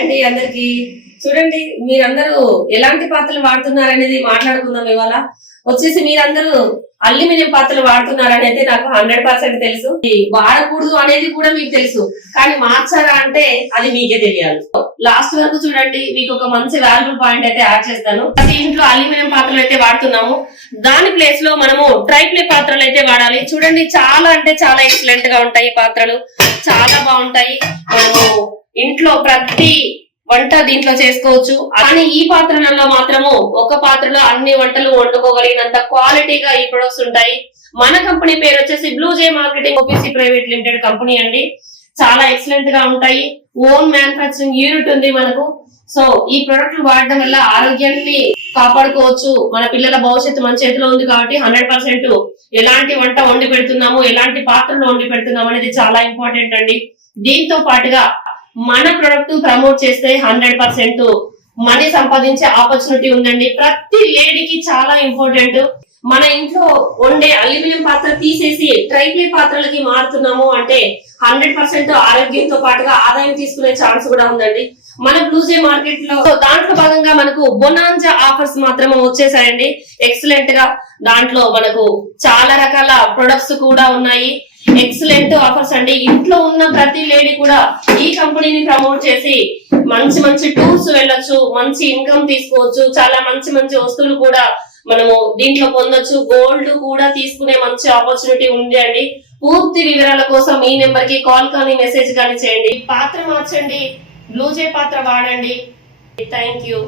అండి అందరికి. చూడండి మీరందరూ ఎలాంటి పాత్రలు వాడుతున్నారనేది మాట్లాడుకుందాం. ఇవాళ వచ్చేసి మీరందరూ అల్యూమినియం పాత్రలు వాడుతున్నారని అయితే నాకు 100% తెలుసు. వాడకూడదు అనేది కూడా మీకు తెలుసు, కానీ మార్చారా అంటే అది మీకే తెలియాలి. లాస్ట్ వరకు చూడండి, మీకు ఒక మంచి వాల్యుబుల్ పాయింట్ అయితే యాడ్ చేస్తాను. ప్రతి ఇంట్లో అల్యూమినియం పాత్రలు అయితే వాడుతున్నాము, దాని ప్లేస్ లో మనము ట్రైప్లే పాత్రలు అయితే వాడాలి. చూడండి చాలా అంటే చాలా ఎక్సలెంట్ గా ఉంటాయి పాత్రలు, చాలా బాగుంటాయి. మనము ఇంట్లో ప్రతి వంట దీంట్లో చేసుకోవచ్చు. కానీ ఈ పాత్రలలో మాత్రము ఒక పాత్రలో అన్ని వంటలు వండుకోగలిగినంత క్వాలిటీగా ఈ ప్రొడక్ట్స్ ఉంటాయి. మన కంపెనీ పేరు వచ్చేసి Blue Jay Marketing OPC Private Limited company అండి. చాలా ఎక్సలెంట్ గా ఉంటాయి. ఓన్ మ్యానుఫాక్చరింగ్ యూనిట్ ఉంది మనకు. సో ఈ ప్రొడక్ట్లు వాడడం వల్ల ఆరోగ్యాన్ని కాపాడుకోవచ్చు. మన పిల్లల భవిష్యత్తు మన చేతిలో ఉంది కాబట్టి 100% ఎలాంటి వంట వండి పెడుతున్నాము, ఎలాంటి పాత్రలు వండి పెడుతున్నాము అనేది చాలా ఇంపార్టెంట్ అండి. దీంతో పాటుగా మన ప్రొడక్ట్ ప్రమోట్ చేస్తే 100% మనీ సంపాదించే ఆపర్చునిటీ ఉందండి. ప్రతి లేడీకి చాలా ఇంపార్టెంట్. మన ఇంట్లో వండే అల్యూమినియం పాత్ర తీసేసి ట్రైప్లే పాత్రలకి మారుతున్నాము అంటే 100% ఆరోగ్యంతో పాటుగా ఆదాయం తీసుకునే ఛాన్స్ కూడా ఉందండి మన బ్లూజే మార్కెట్ లో. దాంట్లో భాగంగా మనకు బొనాంజా ఆఫర్స్ మాత్రమే వచ్చేసాయండి. ఎక్సలెంట్ గా దాంట్లో మనకు చాలా రకాల ప్రొడక్ట్స్ కూడా ఉన్నాయి. ఎక్సలెంట్ ఆఫర్స్ అండి. ఇంట్లో ఉన్న ప్రతి లేడీ కూడా ఈ కంపెనీని ప్రమోట్ చేసి మంచి మంచి టూర్స్ వెళ్ళొచ్చు, మంచి ఇన్కమ్ తీసుకోవచ్చు, చాలా మంచి మంచి వస్తువులు కూడా మనము దీంట్లో పొందొచ్చు. గోల్డ్ కూడా తీసుకునే మంచి ఆపర్చునిటీ ఉంది అండి. పూర్తి వివరాల కోసం ఈ నెంబర్ కి కాల్ కానీ మెసేజ్ కానీ చేయండి. పాత్ర మార్చండి, బ్లూజే పాత్ర వాడండి. Thank you.